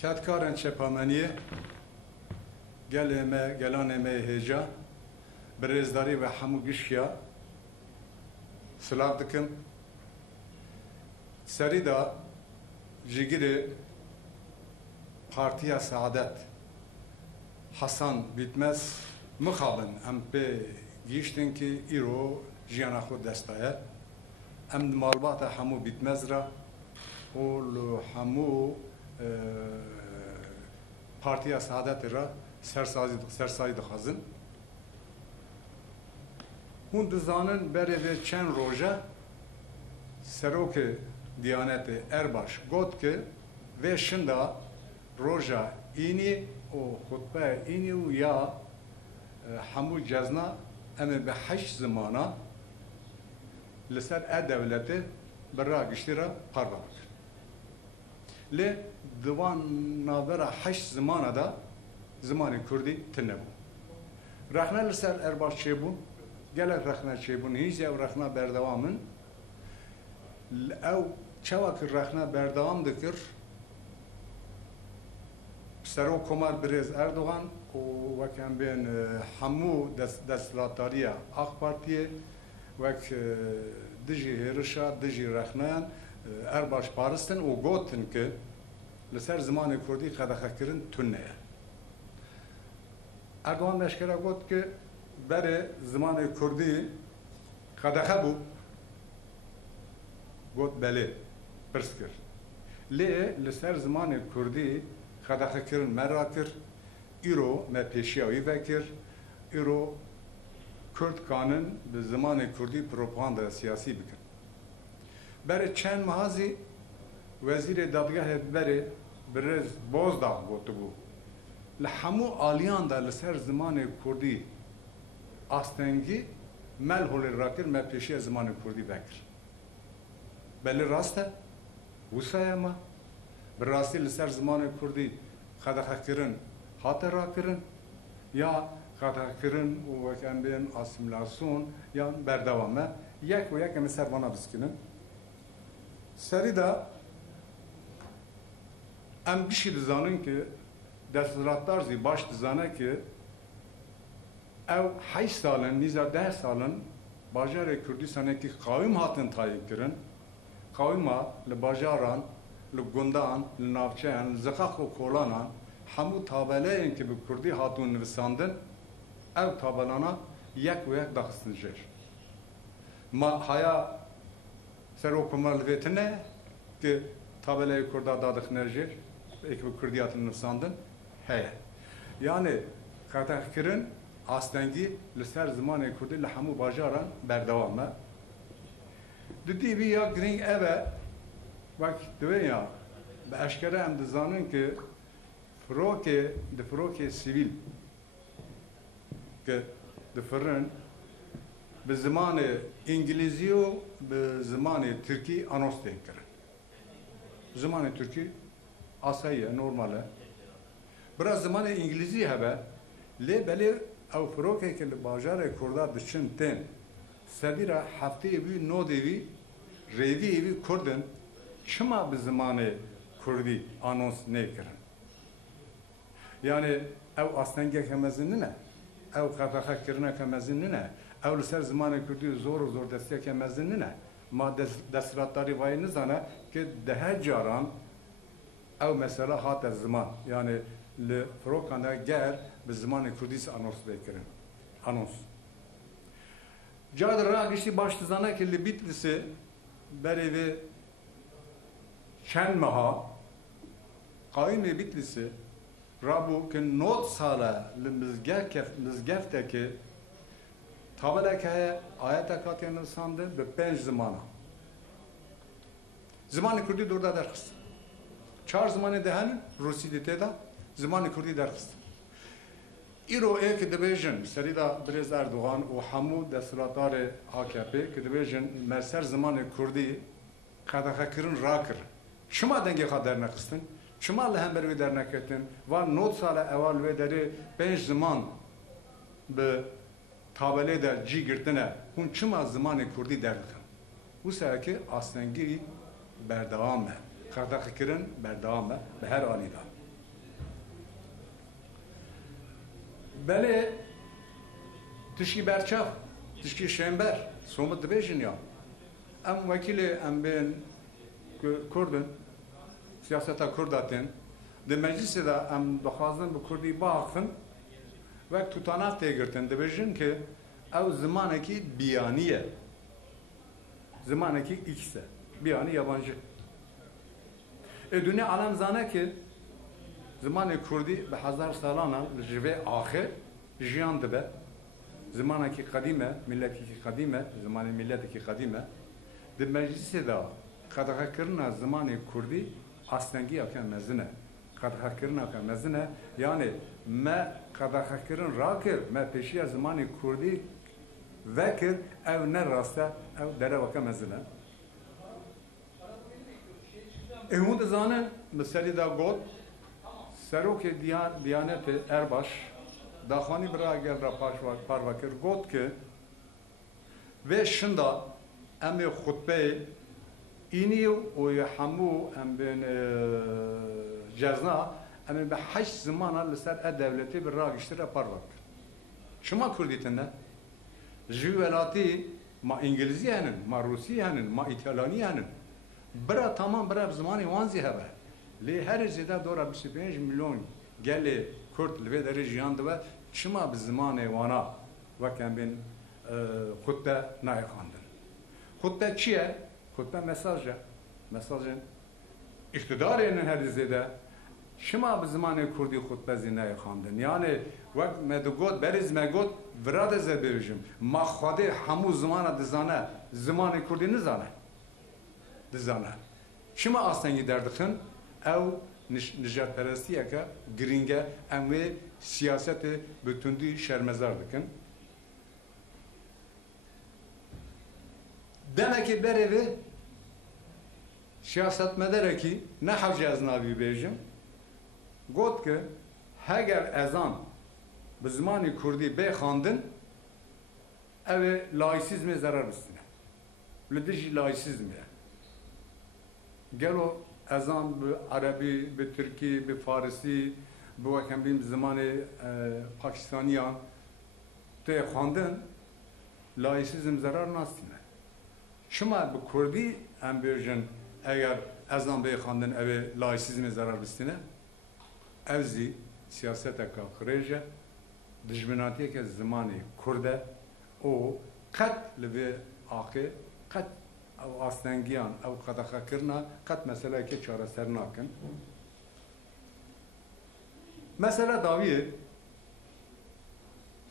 Ketkarên çepamaniyê gelê me gelanê me hêja bi rêzdarî ve hemû gişya silav dikim. Serî da jigirê Partiya Saadet Hasan Bitmez mixabin em pê gîştin ki îro jiyana xwe dest daye. Em di malbata hemû Bitmez ra û li hemû Partiya Saadetê ra sersayî dixwazin. Hûn dizanin berê vê çend roja Serokê Diyanetê Erbaş got ki vê şinda roja înî û xutbeya înî û ya hemû cezna em ê bi heşt zimana li ser e-Devletê bi ragiştî re parve bikin. Lê di wan navbera heşt zimana da zimanê Kurdî tune bû. Rexne li ser Erbaş çêbûn, gelek rexne çêbûn, hîç ew rexna berdewam in. Ew çewekî rexne berdewam dikir Serok Komar Birêz Erdogan û wek em bên hemû desthilatdariya AK Partiyê wek dijî hêrişa, dijî rexneyan Erbaş paristin û gotin ki li ser zimanê Kurdî qedexekirin tune ye. Erdogan leşkere got ki berê zimanê Kurdî qedexe bû. Got belê, pirs kir. Lê li ser zimanê Kurdî qedexekirin me rakir, îro me pêşiya wî vekir, îro Kurd kanin bi zimanê Kurdî propaganda siyasî bikin. Berê çend mehazî Wezîrê Dadgehê berê Birêz Bozdağ gotibû. Li hemû aliyan da li ser zimanê Kurdî astengî mel holê rakir me pêşiya zimanê Kurdî vekir. Belê rast e? Wisa ye me? Bi rastî li ser zimanê Kurdî qedexekirin hate rakirin ya qedexekirin û wek em bên asimilasyon yan berdewam e? Yek û yek em ê ser vana biskinin. Serî da em bişî dizanin ki desthilatdar zî baş dizane ki ew heşt salin nîza 10 salin bajarê Kurdistanekî qawîm hatin tayin kirin. Qawîma li bajaran, li gundan, li navçeyan, li zixax û kolanan hemû tabeleyên ki bi Kurdî hatûn nivîsandin ew tabelana yek û yek daxistin jêr. Ma haya Serok Komar li vê tune ki tabeleyê Kurda dadixine jêr êkî bi Kurdî hatin nivîsandin heye. Yani qedexkirin astengî li ser zimanê Kurdî li hemû bajaran berdewam e. Di dîvî ya girîng ev e wek divê ya bi eşkere em dizanin ki firokê di firokê sivîl ki difirin bi zimanê İngilîzî û bi zimanê Tirkî anons tên kirin. Zimanê Tirkî asayî ye, normal e. Biraz zimanê İngilîzî hebe lê belê ew firokeke li bajarê Kurda diçin tên sebîra hefteyê wî nodê wî rêviyê wî Kurdin çima bi zimanê Kurdî anons nekirin? Yani ew astengeke mezin nine, ew qedexekirineke mezin nine, ew li ser zimanê Kurdî zor û zor destiyeke mezin nine. Ma desthilatdarî wayê nizane ki dehe caran ew mesela hate ziman. Yani li firokan de ger bi zimanê Kurdî anons vekirin. Anons. Cadir ragiştî baş dizane ki li Bitlisê berê vê çend meha qawîmê Bitlisê rabû ki nod sala li mizgeftekê tabelek heye ayetek hatiye nivîsandin bi 5 zimana. Zimanê Kurdî dorda derxist. 4 zimanê de henin Rûsî dî têda zimanê Kurdî derxist. İro ê ki dibêjin serî da Birêz Erdogan û hemû desthilatdarê AKP ki dibêjin me ser zimanê Kurdî qedexekirin rakir. Çima dengê xwe dernexistin? Çima li hember wê derneketin? Van nod sala ewal wê derê 5 ziman bi tabelê de cî girtine hûn çima zimanê Kurdî derdixin? Wisa ki astengî berdewam e. Qedexekirin berdewam e bi her alî da. بله تشکی برچاف تشکی شنبر سومت دبیجن یا ام وکیل ام بین کردن سیاستا کرداتن ده مجلس دا ام بخوازن به کردی باخن وقت توتانات تیگرتن دبیجن که او زمانه کی بیانیه زمانه کی ikisi biyani yabancı dünya alem zane ki zamanı Kurdi be hazar salana jive ahir jiyan dibe zamanı ki kadime milleti ki kadime zamanı milleti ki kadime de meclisi da kadha kirna zamanı Kurdi aslengi yakan mezine kadha kirna yakan mezine yani me kadha kirin rakir me peşiya zamanı Kurdi vekir ev ne rasta ev dere vaka mezine hund zanen mesele da got serok diyanet erbaş daxani bira gel ra parvakir got ki ve şunda em xutbe ini o hamu em ben cezna em be haş zamana lisar devleti bir ra giştire parvak şuma kurditinde jüvelati ma İngilizce hanin ma Rusi hanin ma İtalyani hanin برا تمام برا زمانی وانزی هبه لی هر زیده دورا 25 میلیون گلی کرد لوی داری جیان دوه چما به زمان وانا وکن بین خطبه نای خواندن خطبه چیه؟ خطبه مساجه مساجه اقتدار این هر زیده چما به زمان کردی خطبه زی نای خواندن یعنی وقت مدگوت بریز مگوت وراد زد بیوشم ما خواده همو زمان دزانه زمان کردی نزانه dizane. Şima aslında derdixin ev nijatperestiye ki giringe em ve siyaseti bütündü şermezar dikin. Demek ki berevi siyaset medere ki ne havcı aznavi bejim got ki heger ezan bi zmani Kurdi bexandin ev laisizme zarar bistine. Lidiji laisizme گلو ezan به عربی به ترکی به فارسی به وکم بیم زمان پاکستانیان ته خواندن لایسیزم zarar ناستینه شما به کردی ام بیرجن اگر ezan به خواندن اوه لایسیزم zarar بستینه اوزی سیاست که خریجه دجمناتی که زمان کرده او قد لبه آقه قد او آستنگیان او قدخه کرنا قد مسئله که چاره سر ناکن مسئله داویه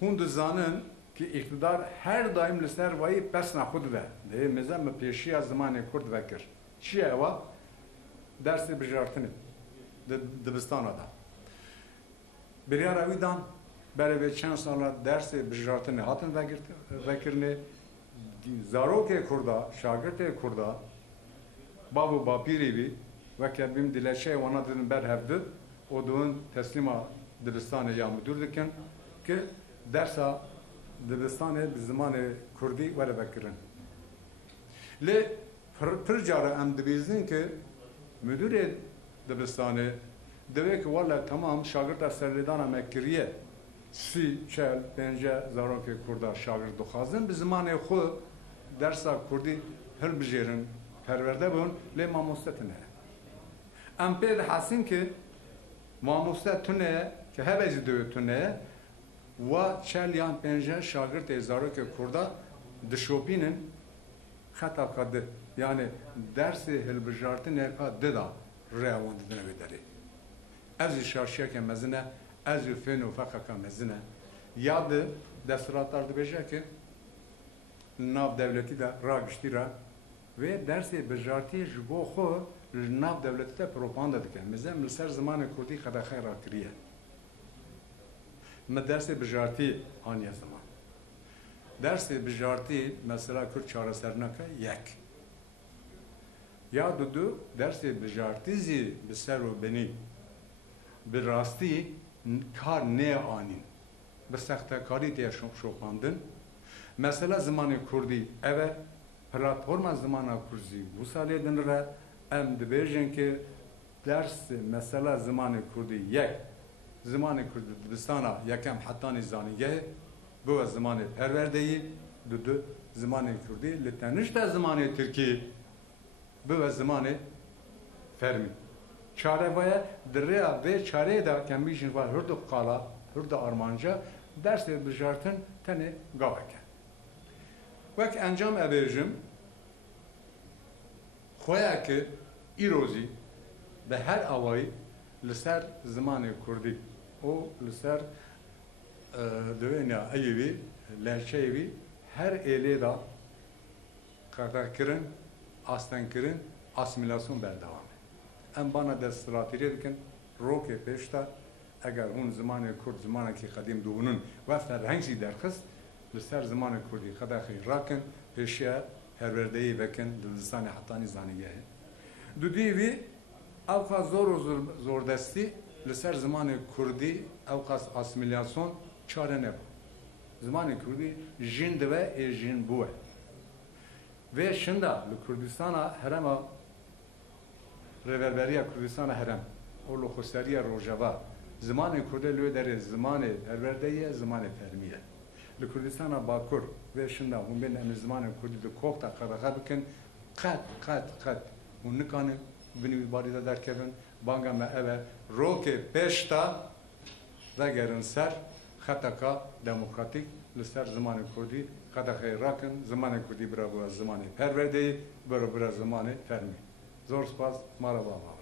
هند زانن که اقتدار هر دایم لسر وای پس نخود و ده مزم پیشی از زمان کرد وکر چیه او درس بجارتنه دبستان دا بریار اویدان برای چند سال درس بجارتنه هاتن وکرنه زاروک کردا شاگرد کردا بابو باپیری بی و که بیم دلشه وانا دن بر هفته و دون تسلیم دبستان یا مدور دکن که درسا دبستان به زمان کردی ولی بکرن لی پر جاره ام دبیزن که مدور دبستان دوی که والا تمام شاگرد سرلیدان مکریه سی چل پنجه زاروک کردا شاگرد دخوازن به زمان خود درسا کردی هر بجیرن پرورده بون لی ماموسته تنه ام پید حسین که ماموسته تنه که هبزی دوی تنه و چل یان پنجه شاگرد ازارو که کرده دشوپینن خطا کرده یعنی درس هل بجارتنه که ددا روان دنه بیداری ازی شارشیه که مزنه ازی فین و فقه که مزنه یاد دستراتار دو بیشه که ناو devleti de ragiştira ve dersi bejarti jbo xo nav devleti de propaganda dike. Mezem li ser zamanı Kurdî xedaxey rakiriye. Me dersi bejarti aniye zaman. Dersi bejarti mesela Kürt çaresernaka yek. Ya dudu dersi bejarti zî bi ser û benî bi rastî kar ne anin. Bi sextekarî tê şopandin mesela zamanı Kurdî eve platforma zamana Kurdî bu salê din re em dibêjin ki ders mesela zamanı Kurdî yek زمان کردستان یکم حتانی زانیگه بو زمان پروردهی دو زمان کردی لتنشت زمان ترکی بو زمان فرمی çare vaya dirya ve çare da kemişin var hurdu qala hurdu armanca ders bijartın tane gavake vak encam eberjim xoya ki irozi به هر اوای لسر زمان کردی او لسر دوینیا ایوی لهجه‌وی هر ایله دا قطع کردن آستن کردن اسیمیلاسyon بردوام ام bana da strateji dikin roke peşta eğer hun zamanı Kurd zamanı ki kadim doğunun vefter hangisi derkız لسر zamanı Kurdi kadar rakın peşya her verdeyi bekin Dildistan'ı hatani zaniye dudivi avka zor desti لسر zamanı Kurdi avkas asimilasyon çare ne bu zamanı Kurdi jind ve jin bu ve şimdi Kurdistan'a herema reverberiya Kurdistan'a herem o lokhosteriya rojava zamanı Kurdi lödere zamanı perverdeye zamanı fermiye Kurdistan'a bakur ve şimdi hun ben em zamanı Kurdi de kokta kadar bikin kat hun kanı beni barida derkevin banga me eve roke peşta da gerin ser hataka demokratik لسر زمان کردی قد خیر راکن زمان کردی برای زمان پرورده برای زمان فرمی زور سپاس مرحبا